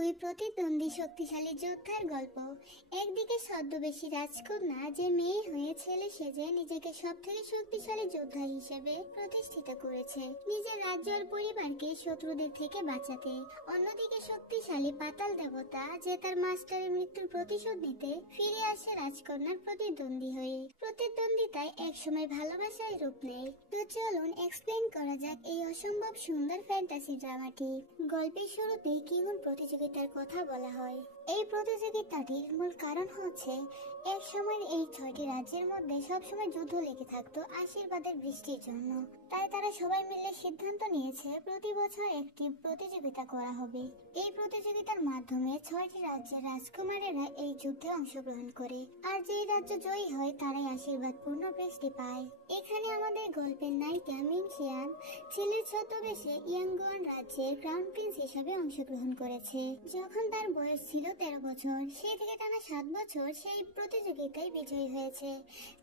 দুই প্রতিদ্বন্দ্বী শক্তিশালী যোদ্ধার গল্প। একদিকে ছদ্মবেশী রাজকন্যা যে মেয়ে হয়ে ছেলে সেজে নিজেকে সবথেকে শক্তিশালী যোদ্ধা হিসেবে প্রতিষ্ঠিত করেছে নিজের রাজ্য আর পরিবারকে শত্রুদের থেকে বাঁচাতে। অন্যদিকে শক্তিশালী পাতাল দেবতা যে তার মাস্টারের মৃত্যুর প্রতিশোধ নিতে ফিরে আসে রাজকন্যার প্রতিদ্বন্দ্বী হয়ে। প্রতিদ্বন্দ্বিতায় একসময় ভালোবাসায় রূপ নেয়। তো চলুন এক্সপ্লেন করা যাক এই অসম্ভব সুন্দর ফ্যান্টাসি ড্রামাটি। গল্পের শুরুতে কিঙ্গন প্রতিযোগিতার কথা বলা হয়। এই প্রতিযোগিতাটির মূল কারণ হচ্ছে এক সময় এই 6টি রাজ্যের মধ্যে সবসময় যুদ্ধ লেগে থাকতো আশীর্বাদের বৃষ্টির জন্য। তাই তারা সবাই মিলে সিদ্ধান্ত নিয়েছে প্রতি বছর একটি প্রতিযোগিতা করা হবে। এই প্রতিযোগিতার মাধ্যমে 6টি রাজ্যের রাজকুমারেরা এই যুদ্ধে অংশগ্রহণ করে, আর যে রাজ্য জয়ী হয় তারাই আশীর্বাদ পূর্ণ বৃষ্টি পায়। এখানে আমাদের গল্পের নায়িকা মিংশিয়ান ছেলের ছদ্মবেশে ইয়াঙ্গুয়ান রাজ্যের ক্রাউন প্রিন্স হিসেবে অংশগ্রহণ করেছে। যখন তার বয়স ছিল 13 বছর, সেই থেকে টানা 7 বছর সেই প্রতিযোগিতায় বিজয়ী হয়েছে।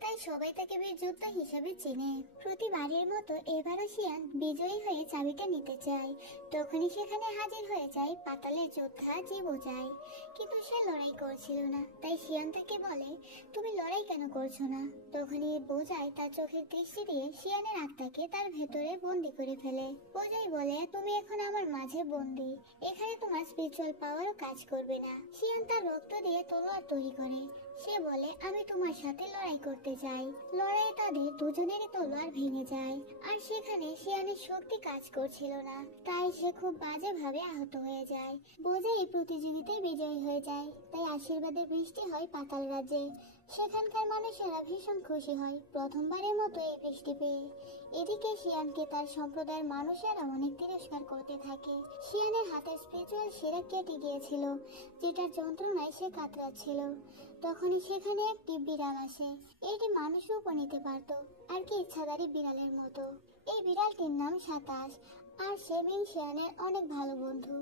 তাই সবাই তাকে বীর যোদ্ধা হিসেবে চেনে। প্রতিবারের মতো এবারও শিয়ান বিজয়ী হয়ে চাবিটা নিতে চায়। তখনই সেখানে হাজির হয়ে যায় পাতালের যোদ্ধা জীবজায়। কিন্তু সে লড়াই করছিল না, তাই শিয়ান তাকে বলে, তুমি লড়াই কেন করছো না? তখনই বোজাই তার চোখের দৃষ্টি দিয়ে শিয়ানের আত্মাকে তার ভেতরে বন্দি করে ফেলে। বোজাই বলে, তুমি এখন আমার মাঝে বন্দি, এখানে তোমার স্পিরিচুয়াল পাওয়ারও কাজ করবে না। শিয়ান তার রক্ত দিয়ে তলোয়ার তৈরি করে। সে বলে, আমি তোমার সাথে লড়াই করতে চাই। লড়াইয়ে তাদের দুজনেরই তলোয়ার ভেঙে যায়, আর সেখানে শিয়ানের শক্তি কাজ করছিল না, তাই সে খুব বাজেভাবে আহত হয়ে যায়। বোজাই প্রতিযোগিতায় বিজয়ী হয়ে যায়, তাই আশীর্বাদের বৃষ্টি হয় পাতাল রাজ্যে। সেখানকার মানুষেরা ভীষণ খুশি হয় প্রথমবারের মতো এই বৃষ্টি পেয়ে। এদিকে শিয়ানকে তার সম্প্রদায়ের মানুষেরা অনেক তিরস্কার করতে থাকে। শিয়ানের হাতের স্পিরিচুয়াল শিরা কেটে গিয়েছিল, যেটার যন্ত্রণায় সে কাতরাচ্ছিল। তখনই সেখানে একটি বিড়াল আসে। এটি মানুষ রূপও নিতে পারত, আর কি ইচ্ছাধারী বিড়ালের মতো। এই বিড়ালটির নাম 27, আর সে মিংশিয়ানের অনেক ভালো বন্ধু।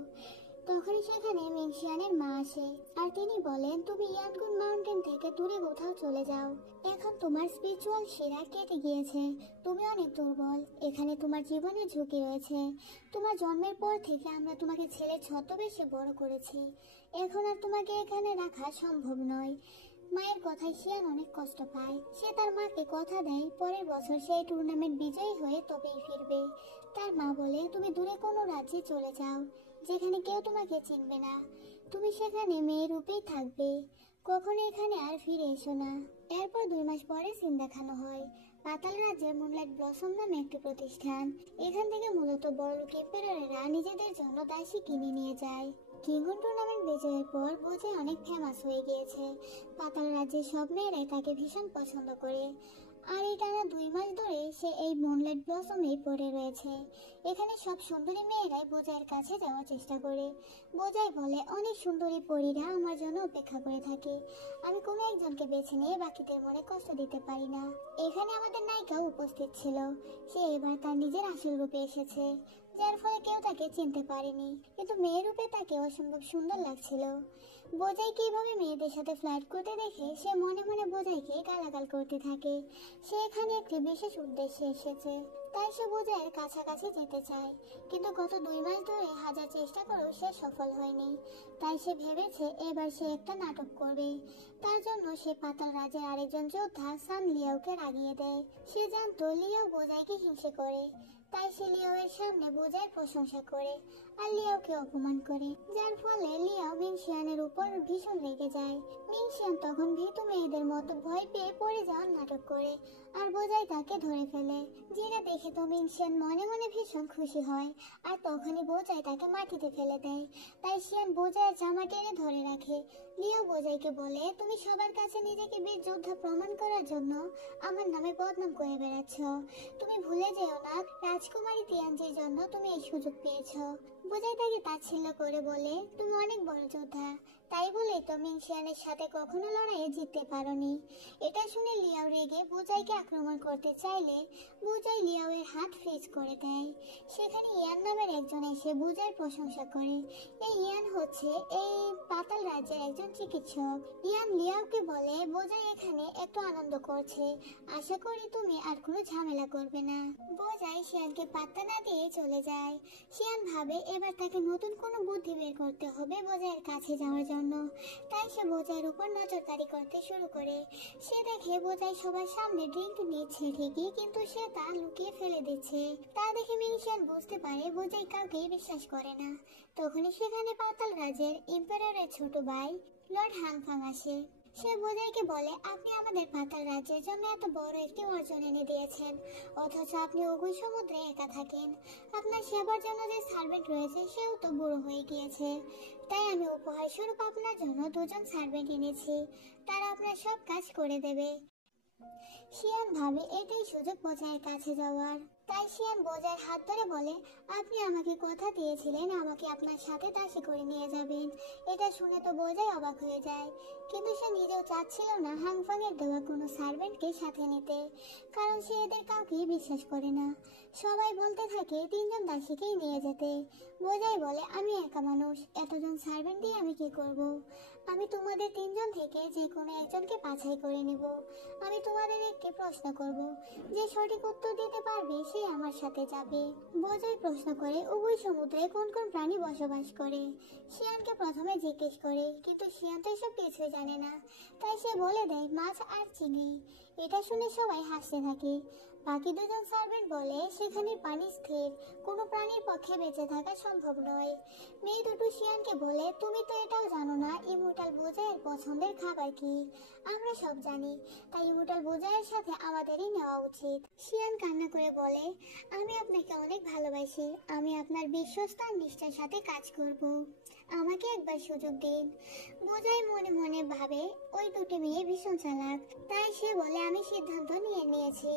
তখনই সেখানে মিংশিয়ানের মা আসে, আর তিনি বলেন, তুমি ইয়ানগুন মাউন্টেন থেকে দূরে কোথাও চলে যাও। এখন তোমার স্পিরিচুয়াল শিরা কেটে গিয়েছে, তুমি অনেক দুর্বল, এখানে তোমার জীবনের ঝুঁকি রয়েছে। তোমার জন্মের পর থেকে আমরা তোমাকে ছেলে ছদ্মবেশে বড় করেছি, এখন আর তোমাকে এখানে রাখা সম্ভব নয়। মায়ের কথায় শিয়ান অনেক কষ্ট পায়। সে তার মাকে কথা দেয় পরের বছর সেই টুর্নামেন্ট বিজয়ী হয়ে তবেই ফিরবে। তার মা বলে, তুমি দূরে কোনো রাজ্যে চলে যাও, যেখানে কেউ তোমাকে চিনবে না। তুমি সেখানে মেয়ে রূপেই থাকবে, কখনো এখানে আর ফিরে এসো না। এরপর 2 মাস পরে সিন দেখানো হয় পাতাল রাজ্যের মুনলাইট ব্লসম নামে একটি প্রতিষ্ঠান। এখান থেকে মূলত বড়লোক এম্পায়ারেরা নিজেদের জন্য দাসী কিনে নিয়ে যায়। কিঙ্গন টুর্নামেন্ট বিজয়ের পর বোজাই অনেক ফেমাস হয়ে গিয়েছে। পাতাল রাজ্যের সব মেয়েরাই তাকে ভীষণ পছন্দ করে, আর এই টানা 2 মাস ধরে সে এই মুনলাইট ব্লসমেই পড়ে রয়েছে। এখানে সব সুন্দরী মেয়েরাই বোজাইয়ের কাছে যাওয়ার চেষ্টা করে। বোজাই বলে, অনেক সুন্দরী পরীরা আমার জন্য অপেক্ষা করে থাকে, আমি কোনো একজনকে বেছে নিয়ে বাকিদের মনে কষ্ট দিতে পারি না। এখানে আমাদের নায়িকাও উপস্থিত ছিল। সে এবার তার নিজের আসল রূপে এসেছে, যার ফলে কেউ তাকে চিনতে পারেনি, কিন্তু মেয়ে রূপে তাকে অসম্ভব সুন্দর লাগছিল। বোজাই কিভাবে মেয়েদের সাথে ফ্লার্ট করতে দেখে সে মনে মনে বোজাইকে গালাগাল করতে থাকে। সে এখানে একটি বিশেষ উদ্দেশ্যে এসেছে, তাই সে বোজাইয়ের কাছাকাছি যেতে চায়, কিন্তু গত 2 মাস ধরে হাজার চেষ্টা করেও সে সফল হয়নি। তাই সে ভেবেছে এবার সে একটা নাটক করবে। তার জন্য সে পাতাল রাজ্যের আরেকজন যোদ্ধা সান লিয়াওকে রাগিয়ে দেয়। সে জানতো লিয়াও বোজাইকে হিংসে করে, তাই সে লিয়াওয়ের সামনে বোজাইয়ের প্রশংসা করে আর লিয়াওকে অপমান করে, যার ফলে লিয়াও মিংশিয়ানের উপর ভীষণ রেগে যায়। মিংশিয়ান তখন ভীতু মেয়েদের মতো ভয় পেয়ে পড়ে যাওয়ার নাটক করে, আর বোজাই তাকে ধরে ফেলে। যেটা দেখে তো মিংশিয়ান মনে মনে ভীষণ খুশি হয়, আর তখনই বোজাই তাকে মাটিতে ফেলে দেয়। তাই শিয়ান বোজাইয়ের জামা টেনে ধরে রাখে। লিয়াও বোজাইকে বলে, তুমি সবার কাছে নিজেকে বীর যোদ্ধা প্রমাণ করার জন্য আমার নামে বদনাম করে বেড়াচ্ছ। তুমি ভুলে যেও না, রাজকুমারী তিয়ানজির জন্য তুমি এই সুযোগ পেয়েছো। বোজাই তাকে তাচ্ছিল্য করে বলে, তুমি অনেক বড় যোদ্ধা, তাই বলেই তো মিংশিয়ানের সাথে কখনো লড়াইয়ে জিততে পারোনি। এটা শুনে লিয়াও রেগে বুজাইকে আক্রমণ করতে চাইলে বুজাই লিয়াওয়ের হাত ফ্রিজ করে দেয়। সেখানে ইয়ান নামের একজন এসে বুজাইয়ের প্রশংসা করে। এই ইয়ান হচ্ছে এই পাতাল রাজ্যের একজন চিকিৎসক। ইয়ান লিয়াওকে বলে বুজাই এখানে একটু আনন্দ করছে, আশা করি তুমি আর কোনো ঝামেলা করবে না। বুজাই শিয়ানকে পাত্তা না দিয়ে চলে যায়। শিয়ান ভাবে এবার তাকে নতুন কোনো বুদ্ধি বের করতে হবে বুজাইয়ের কাছে যাওয়ার জন্য। তাই সে বুজাইয়ের উপর নজরদারি করতে শুরু করে। সে দেখে বুজাই সবার সামনে ড্রিঙ্ক নিচ্ছে ঠিকই, কিন্তু সে তা লুকিয়ে ফেলে দিচ্ছে। তা দেখে মিংশিয়ান বুঝতে পারে বুজাই কাউকে বিশ্বাস করে না। তখনই সেখানে পাতাল রাজ্যের এম্পারারের ছোট ভাই লর্ড হাংফাং আসে। সে বুজাইকে বলে, আপনি আমাদের পাতাল রাজ্যের জন্য এত বড় একটি অর্জন এনে দিয়েছেন, অথচ আপনি ওগুই সমুদ্রে একা থাকেন। আপনার সেবার জন্য যে সার্ভেন্ট রয়েছে সেও তো বুড়ো হয়ে গিয়েছে। তাই আমি উপহার স্বরূপ আপনার জন্য দুজন সার্ভেন্ট এনেছি, তারা আপনার সব কাজ করে দেবে। শিয়ান ভাবে এটাই সুযোগ বুজাইয়ের কাছে যাওয়ার। তাই শিয়ান বুজাইয়ের হাত ধরে বলে, আপনি আমাকে কথা দিয়েছিলেন আমাকে আপনার সাথে দাসী করে নিয়ে যাবেন। এটা শুনে তো বুজাই অবাক হয়ে যায়, কিন্তু সে নিজেও চাচ্ছিল না হাংফাং এর দেওয়া কোনো সার্ভেন্টকে সাথে নিতে, কারণ সে এদের কাউকেই বিশ্বাস করে না। সবাই বলতে থাকে তিনজন দাসীকেই নিয়ে যেতে। বুজাই বলে, আমি একা মানুষ, এতজন সার্ভেন্ট দিয়ে আমি কি করব? আমি তোমাদের তিনজন থেকে যে কোনো একজনকে বাছাই করে নিব। আমি তোমাদের একটি প্রশ্ন করব, যে সঠিক উত্তর দিতে পারবে সে আমার সাথে যাবে। বুজাই প্রশ্ন করে, উভয় সমুদ্রে কোন কোন প্রাণী বসবাস করে। শিয়ানকে প্রথমে জিজ্ঞেস করে, কিন্তু শিয়ান তো এসব কিছুই জানে না। তাই সে বলে দেয় মাছ আর চিংড়ি। এটা শুনে সবাই হাসতে থাকে। বাকি দুজন সার্ভেন্ট বলে, সেখানে পানি স্থির, কোনো প্রাণীর পক্ষে বেঁচে থাকা সম্ভব নয়। মেয়ে দুটো শিয়ানকে বলে, তুমি তো এটাও জানো না ইমোর্টাল বুজাইয়ের পছন্দের খাবার কি। আমরা সব জানি, তাই ইমোর্টাল বুজাইয়ের সাথে আমাদেরই নেওয়া উচিত। শিয়ান কান্না করে বলে, আমি আপনাকে অনেক ভালোবাসি, আমি আপনার বিশ্বস্ত আর নিষ্ঠার সাথে কাজ করব, আমাকে একবার সুযোগ দিন। বুজাই মনে মনে ভাবে ওই দুটি মেয়ে ভীষণ চালাক। তাই সে বলে, আমি সিদ্ধান্ত নিয়েছি,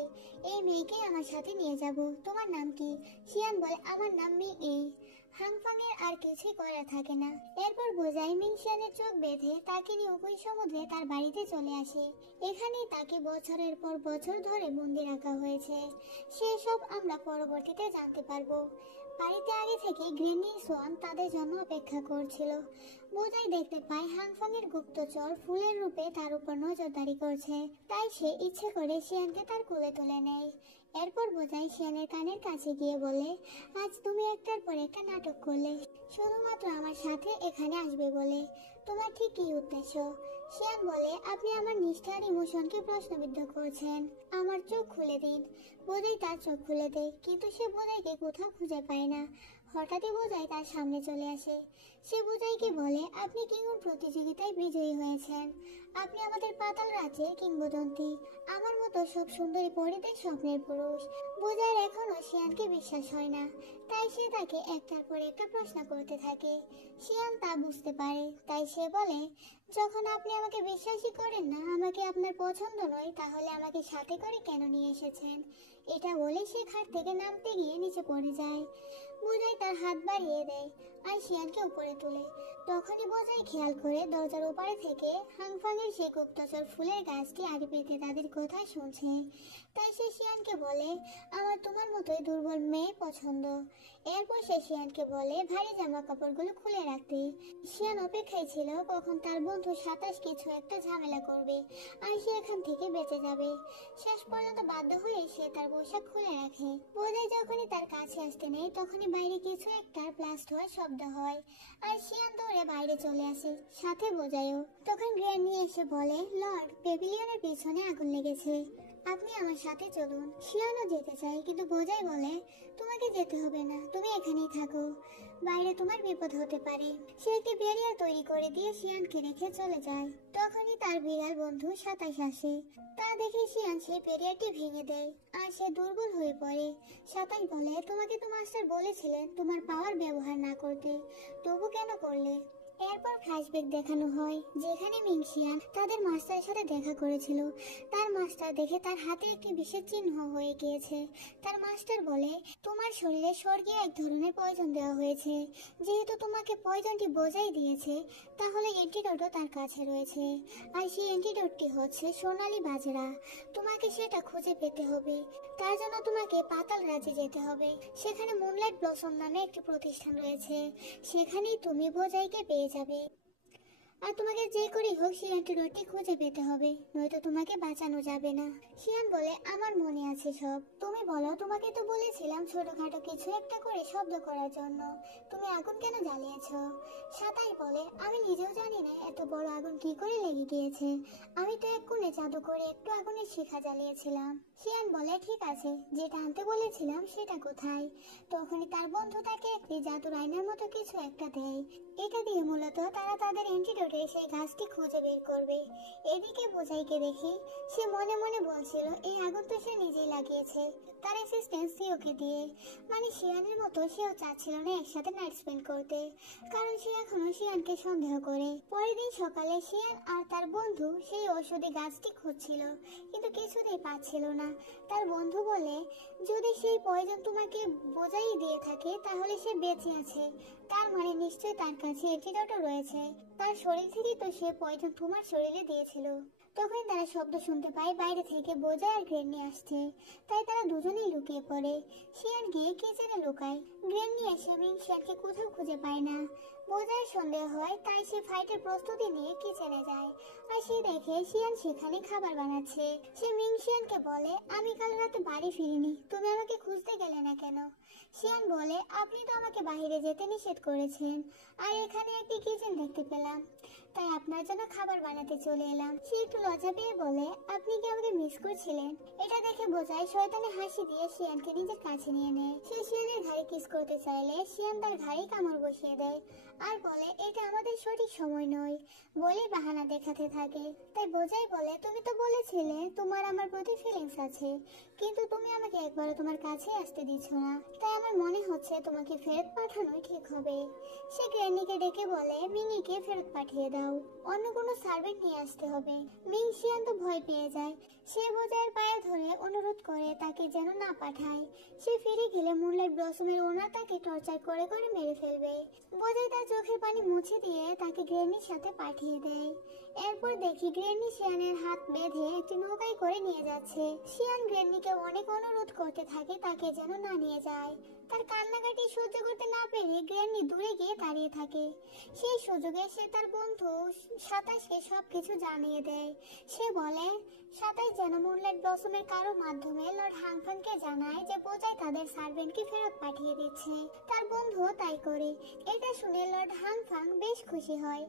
এই মেয়েকে আমার সাথে নিয়ে যাব। তোমার নাম কি? শিয়ান বলে, আমার নাম মি। হাংফাং এর আর কিছুই করা থাকে না। এরপর বুজাই মিংশিয়ানের চোখ বেঁধে তাকে নিয়ে উভয় সমুদ্রে তার বাড়িতে চলে আসে। এখানেই তাকে বছরের পর বছর ধরে বন্দি রাখা হয়েছে। সেসব আমরা পরবর্তীতে জানতে পারবো। বাড়িতে আগে থেকে গ্রেনি সোয়ান তাদের জন্য অপেক্ষা করছিল। বুজাই দেখতে পায় হাংফাং এর গুপ্তচর ফুলের রূপে তার উপর নজরদারি করছে। তাই সে ইচ্ছে করে শিয়ানকে তার কোলে তুলে নেয়। এরপর বুজাই শিয়ানের কানের কাছে গিয়ে বলে, আজ তুমি একটার পর একটা নাটক করলে, শুধুমাত্র আমার সাথে এখানে আসবে বলে। তোমার ঠিক কি উদ্দেশ্য? শিয়ান বলে, আপনি আমার নিষ্ঠা আর ইমোশনকে প্রশ্নবিদ্ধ করছেন, আমার চোখ খুলে দিন। বুজাই তার চোখ খুলে দেয়, কিন্তু সে বুজাইকে কোথাও খুঁজে পায় না। হঠাৎই বুজাই তার সামনে চলে আসে। সে বুজাইকে বলে, আপনি কিংবন প্রতিযোগিতায় বিজয়ী হয়েছেন, আপনি আমাদের পাতাল রাজ্যের কিংবদন্তি, আমার মতো সব সুন্দরী পরীদের স্বপ্নের পুরুষ। বুজাইয়ের এখনো শিয়ানকে বিশ্বাস হয় না, তাই সে তাকে একটার পর একটা প্রশ্ন করতে থাকে। শিয়ান তা বুঝতে পারে, তাই সে বলে, যখন আপনি আমাকে বিশ্বাসই করেন না, আমাকে আপনার পছন্দ নয়, তাহলে আমাকে সাথে করে কেন নিয়ে এসেছেন? এটা বলে সে খাট থেকে নামতে গিয়ে নিচে পড়ে যায়। বুজাই তার হাত বাড়িয়ে দেয় আর শিয়ানকে উপরে তোলে। তখনই বুজাই খেয়াল করে দরজার ওপারে থেকে হাংফাং এর সেই গুপ্তচর ফুলের গাছটি আড়ি পেতে তাদের কথা শুনছে। তাই সে শিয়ানকে বলে, আমার তোমার মতোই দুর্বল মেয়ে পছন্দ। এরপর সে শিয়ানকে বলে ভারী জামা কাপড়গুলো খুলে রাখতে। শিয়ান অপেক্ষায় ছিল কখন তার বন্ধু 27 কিছু একটা ঝামেলা করবে আর সে এখান থেকে বেঁচে যাবে। শেষ পর্যন্ত বাধ্য হয়ে সে তার পোশাক খুলে রাখে। বুজাই যখনই তার কাছে আসতে নেয়, তখনই বাইরে কিছু একটা ব্লাস্ট হওয়ার শব্দ হয় আর শিয়ান দৌড়ে বাইরে চলে আসে, সাথে বুজাইও। তখন গ্র্যানি এসে বলে, লর্ড, পেভিলিয়নের পিছনে আগুন লেগেছে, আপনি আমার সাথে চলুন। শিয়ানও যেতে চায়, কিন্তু বুজাই বলে, তোমাকে যেতে হবে না, তুমি এখানেই থাকো, বাইরে তোমার বিপদ হতে পারে। সে একটি ব্যারিয়ার তৈরি করে দিয়ে শিয়ানকে রেখে চলে যায়। তখনই তার বিড়াল বন্ধু 27 আসে। তা দেখে শিয়ান সেই ব্যারিয়ারটি ভেঙে দেয় আর সে দুর্বল হয়ে পড়ে। 27 বলে, তোমাকে তো মাস্টার বলেছিলেন তোমার পাওয়ার ব্যবহার না করতে, তবু কেন করলে? এরপর ফ্ল্যাশব্যাক দেখানো হয় যেখানে মিংশিয়ান তাদের মাস্টারের সাথে দেখা করেছিল। তার মাস্টার দেখে তার হাতে একটি বিশেষ চিহ্ন হয়ে গিয়েছে। তার মাস্টার বলে, তোমার শরীরে স্বর্গীয় এক ধরনের পয়জন দেওয়া হয়েছে। যেহেতু তোমাকে পয়জনটি বোঝাই দিয়েছে, তাহলে অ্যান্টিডোটও তার কাছে রয়েছে। আর সেই অ্যান্টিডোটটি হচ্ছে সোনালী বাজরা। তোমাকে সেটা খুঁজে পেতে হবে। তার জন্য তোমাকে পাতাল রাজ্যে যেতে হবে। সেখানে মুনলাইট ব্লসম নামে একটি প্রতিষ্ঠান রয়েছে। সেখানেই তুমি বোঝাইকে পেয়ে যাবে। আর তোমাকে যে করেই হোক সেই অ্যান্টিডোটটি খুঁজে পেতে হবে, নয়তো তোমাকে বাঁচানো যাবে না। শিয়ান বলে, আমার মনে আছে সব। তুমি বলো, তোমাকে তো বলেছিলাম ছোটখাটো কিছু একটা করে শব্দ করার জন্য। তুমি আগুন কেন জ্বালিয়েছ? সাতাই বলে, আমি নিজেও জানি না এত বড় আগুন কি করে লেগে গিয়েছে। আমি তো এক কোণে জাদু করে একটু আগুনের শিখা জ্বালিয়েছিলাম। শিয়ান বলে, ঠিক আছে, যেটা আনতে বলেছিলাম সেটা কোথায়? তখনই তার বন্ধু তাকে একটি জাদুর আয়নার মতো কিছু একটা দেয়। এটা দিয়ে মূলত তারা তাদের অ্যান্টিডোটে সেই গাছটি খুঁজে বের করবে। এদিকে বোঝাইকে দেখি সে মনে মনে বলছিল, এই আগুন তো সে নিজেই লাগিয়েছে তার অ্যাসিস্ট্যান্ট সিওকে দিয়ে। মানে শিয়ানের মতো সেও চাচ্ছিল না একসাথে নাইট স্পেন্ড করতে, কারণ সে এখনো শিয়ানকে সন্দেহ করে। পরের দিন সকালে শিয়ান আর তার বন্ধু সেই ঔষধি গাছটি খুঁজছিল, কিন্তু কিছুতেই পাচ্ছিল না। তার বন্ধু বলে, যদি সেই পয়জন তোমাকে বোঝাই দিয়ে থাকে তাহলে সে বেঁচে আছে। তার মানে নিশ্চয় তার কাছে অ্যান্টিডোটও রয়েছে। তার শরীর থেকেই তো সে পয়জন তোমার শরীরে দিয়েছিল। তখন তারা শব্দ শুনতে পায় বাইরে থেকে বোঝাই আর গ্রেনি আসছে। তাই তারা দুজনেই লুকিয়ে পড়ে। শিয়ান গিয়ে কিচেনে লুকায়। গ্রেনি এসে মিংশিয়ানকে কোথাও খুঁজে পায় না। বোঝাই সন্দেহ হয়, তাই সে ফাইটের প্রস্তুতি নিয়ে কিচেনে যায়। আর সে দেখে শিয়ান সেখানে খাবার বানাচ্ছে। সে মিংশিয়ানকে বলে, আমি কাল রাতে বাড়ি ফিরিনি, তুমি আমাকে খুঁজতে গেলে না কেন? শিয়ান বলে, আপনি তো আমাকে বাইরে যেতে নিষেধ করেছেন, আর এখানে একটি কিচেন দেখতে পেলাম, তাই আপনার জন্য খাবার বানাতে চলে এলাম। সে একটু লজ্জা পেয়ে বলে, আপনি কি আমাকে মিস করছিলেন? এটা দেখে বোঝাই শয়তানি হাসি দিয়ে শিয়ানকে নিজের কাছে নিয়ে নেয়। সে শিয়ানের ঘাড়ে কিস করতে চাইলে শিয়ান তার ঘাড়ে কামড় বসিয়ে দেয় আর বলে, এটা আমাদের সঠিক সময় নয় বলে বাহানা দেখাতে থাকে। তাই বোঝাই বলে, তুমি তো বলেছিলে তোমার আমার প্রতি ফিলিংস আছে, কিন্তু তুমি আমাকে একবারও তোমার কাছে আসতে দিচ্ছ না। তাই আমার মনে হচ্ছে তোমাকে ফেরত পাঠানোই ঠিক হবে। সে গ্র্যানিকে ডেকে বলে, মিনিকে ফেরত পাঠিয়ে দাও, অন্য কোনো সার্ভেন্ট নিয়ে আসতে হবে। মিংশিয়ান তো ভয় পেয়ে যায়। সে বোঝাইয়ের পায়ে ধরে অনুরোধ করে তাকে যেন না পাঠায়। সে ফিরে গেলে মুনলাইট ব্লসমের ওনার তাকে টর্চার করে করে মেরে ফেলবে। বোঝাই তার চোখের পানি মুছে দিয়ে তাকে গ্রেনির সাথে পাঠিয়ে দেয়। এরপর দেখি গ্রেনি শিয়ানের হাত বেঁধে একটি নৌকায় করে নিয়ে যাচ্ছে। শিয়ান গ্রেনিকে অনেক অনুরোধ করতে থাকে তাকে যেন না নিয়ে যায়। তার কান্নাকাটি সহ্য করতে না পেরে গ্রেনি দূরে গিয়ে দাঁড়িয়ে থাকে। সেই সুযোগে সে তার বন্ধু সাতাশকে সবকিছু জানিয়ে দেয়। সে বলে, সাতাশ যেন মুনলাইট ব্লসমের কারো মাধ্যমে লর্ড হাংফাংকে জানায় যে বোঝাই তাদের সার্ভেন্টকে ফেরত পাঠিয়ে দিচ্ছে। তার বন্ধুও তাই করে। এটা শুনে লর্ড হাংফাং বেশ খুশি হয়,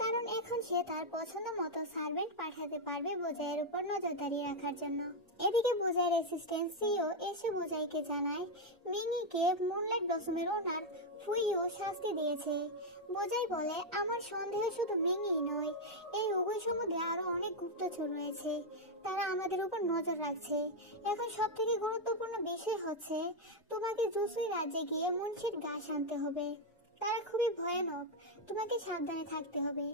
কারণ এখন সে তার পছন্দ মতো সার্ভেন্ট পাঠাতে পারবে বোঝাইয়ের উপর নজরদারি রাখার জন্য। এদিকে বোঝাইয়ের অ্যাসিস্ট্যান্ট সিও এসে বোঝাইকে জানায় মিনিকে মুনলাইট ব্লসমের ওনার ফুইও শাস্তি দিয়েছে। বোঝাই বলে, আমার সন্দেহ শুধু মিনিই নয়, এই উভয় সমুদ্রে আরো অনেক গুপ্তচর রয়েছে, তারা আমাদের উপর নজর রাখছে। এখন সব থেকে গুরুত্বপূর্ণ বিষয় হচ্ছে তোমাকে জুসুই রাজ্যে গিয়ে মুন্সির গাছ আনতে হবে। তারা খুবই ভয়ানক, তোমাকে সাবধানে থাকতে হবে।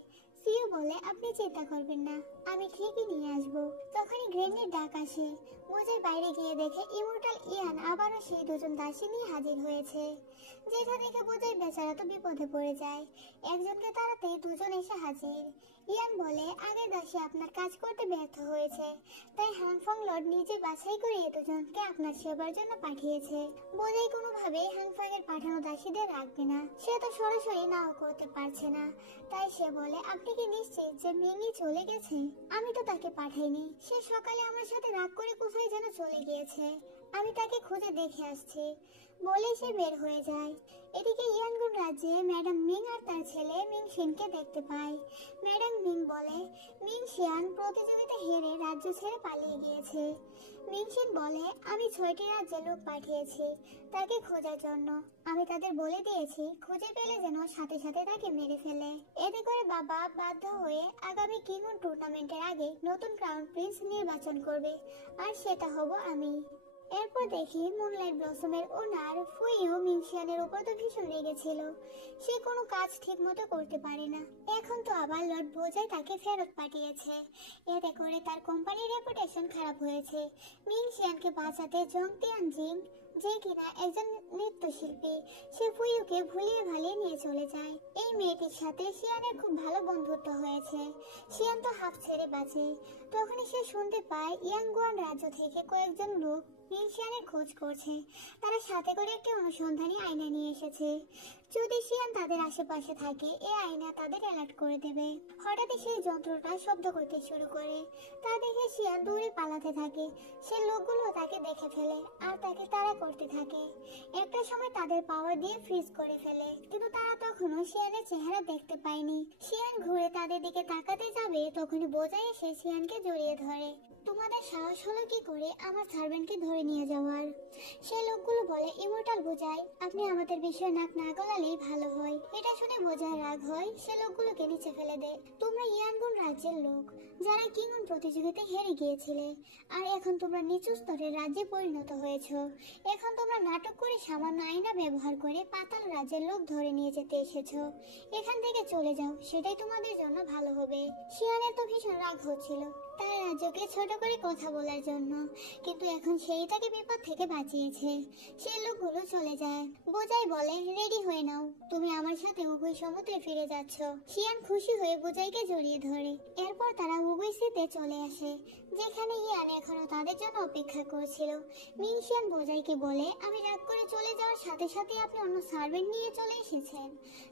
সিও বলে, আপনি চিন্তা করবেন না, আমি ঠিকই নিয়ে আসবো। তখনই গ্রেনির ডাক আসে। বোঝাই বাইরে গিয়ে দেখে ইমোর্টাল ইয়ান আবারও সেই দুজন দাসী নিয়ে হাজির হয়েছে। যেটা দেখে বোঝাই বেচারা তো বিপদে পড়ে যায়। একজনকে তাড়াতে দুজন এসে হাজির। ইয়ান বলে, আগের দাসী আপনার কাজ করতে ব্যর্থ হয়েছে, তাই হাংফং লর্ড নিজে বাছাই করে এ দুজনকে আপনার সেবার জন্য পাঠিয়েছে। বোঝাই কোনোভাবেই হাংফং এর পাঠানো দাসীদের রাখবে না, সে তো সরাসরি নাও করতে পারছে না। তাই সে বলে, আপনি কি নিশ্চিত যে মিনি চলে গেছে? আমি তো তাকে পাঠাইনি, সে সকালে আমার সাথে রাগ করে কোথায় যেন চলে গিয়েছে, আমি তাকে খুঁজে দেখে আসছি বলে সে বের হয়ে যায়। এদিকে ইয়ানগুন রাজ্যে ম্যাডাম মিং আর তার ছেলে মিং শিনকে দেখতে পায়। ম্যাডাম মিং বলে, মিং শিয়ান প্রতিযোগিতা হেরে রাজ্য ছেড়ে পালিয়ে গিয়েছে। মিং শিন বলে, আমি 6টি রাজ্যে লোক পাঠিয়েছি তাকে খোঁজার জন্য। আমি তাদের বলে দিয়েছি খুঁজে পেলে যেন সাথে সাথে তাকে মেরে ফেলে। এতে করে বাবা বাধ্য হয়ে আগামী কিংন টুর্নামেন্টের আগে নতুন ক্রাউন প্রিন্স নির্বাচন করবে, আর সেটা হব আমি। এরপর দেখি মুনলাইট ব্লসমের ওনার ফুইও মিংশিয়ানের উপর তো ভীষণ রেগেছিল। সে কোনো কাজ ঠিক মতো করতে পারে না। এখন তো আবার লর্ড বোজাই তাকে ফেরত পাঠিয়েছে। এতে করে তার কোম্পানির রেপুটেশন খারাপ হয়েছে। মিংশিয়ানকে বাঁচাতে জং তিয়ানজিং, যে কিনা একজন নৃত্যশিল্পী, সে ফুইউকে ভুলিয়ে ভালিয়ে নিয়ে চলে যায়। এই মেয়েটির সাথে শিয়ানের খুব ভালো বন্ধুত্ব হয়েছে। শিয়ান তো হাফ ছেড়ে বাঁচে। তখনই সে শুনতে পায় ইয়াংগুয়ান রাজ্য থেকে কয়েকজন লোক মিংশিয়ানের খোঁজ করছে। তারা সাথে করে একটি অনুসন্ধানী আয়না নিয়ে এসেছে। যদি শিয়ান তাদের আশেপাশে থাকে, এই আয়না তাদের অ্যালার্ট করে দেবে। হঠাৎই সেই যন্ত্রটা শব্দ করতে শুরু করে। তা দেখে শিয়ান দূরে পালাতে থাকে। সে লোকগুলো তাকে দেখে ফেলে আর তাকে তাড়া করতে থাকে। একটা সময় তাদের পাওয়ার দিয়ে ফ্রিজ করে ফেলে, কিন্তু তারা তখনও শিয়ানের চেহারা দেখতে পায়নি। শিয়ান ঘুরে তাদের দিকে তাকাতে যাবে, তখনই বোজাই এসে শিয়ানকে জড়িয়ে ধরে। তোমাদের সাহস হলো কি করে আমার সার্ভেন্টকে ধরে নিয়ে যাওয়ার? সে লোকগুলো বলে, ইমর্টাল বোজাই, আপনি আমাদের বিষয়ে নাক না গলালেই ভালো হয়। এটা শুনে বোজাই রাগ হয়। সে লোকগুলোকে নিচে ফেলে দেয়। তোমরা ইয়ানগুন রাজ্যের লোক, যারা কিংগুন প্রতিযোগিতায় হেরে গিয়েছিলে, আর এখন তোমরা নিচু স্তরের রাজ্যে পরিণত হয়েছ। এখন তোমরা নাটক করে সামান্য আয়না ব্যবহার করে পাতাল রাজ্যের লোক ধরে নিয়ে যেতে এসেছ। এখান থেকে চলে যাও, সেটাই তোমাদের জন্য ভালো হবে। শিয়ানের তো ভীষণ রাগ হচ্ছিল তার রাজ্যকে ছোট করে কথা বলার জন্য, কিন্তু এখন সেই তাকে বিপদ থেকে বাঁচিয়েছে। সেই লোকগুলো চলে যায়। বোজাই বলে, রেডি হয়ে নাও, তুমি আমার সাথে উভয় সমুদ্রে ফিরে যাচ্ছ। শিয়ান খুশি হয়ে বোজাইকে জড়িয়ে ধরে। এরপর তারা উভয় সিতে চলে আসে, যেখানে ইয়ান এখনো তাদের জন্য অপেক্ষা করছিল। মিংশিয়ান বোজাইকে বলে, আমি রাগ করে চলে যাওয়ার সাথে সাথে আপনি অন্য সার্ভেন্ট নিয়ে চলে এসেছেন,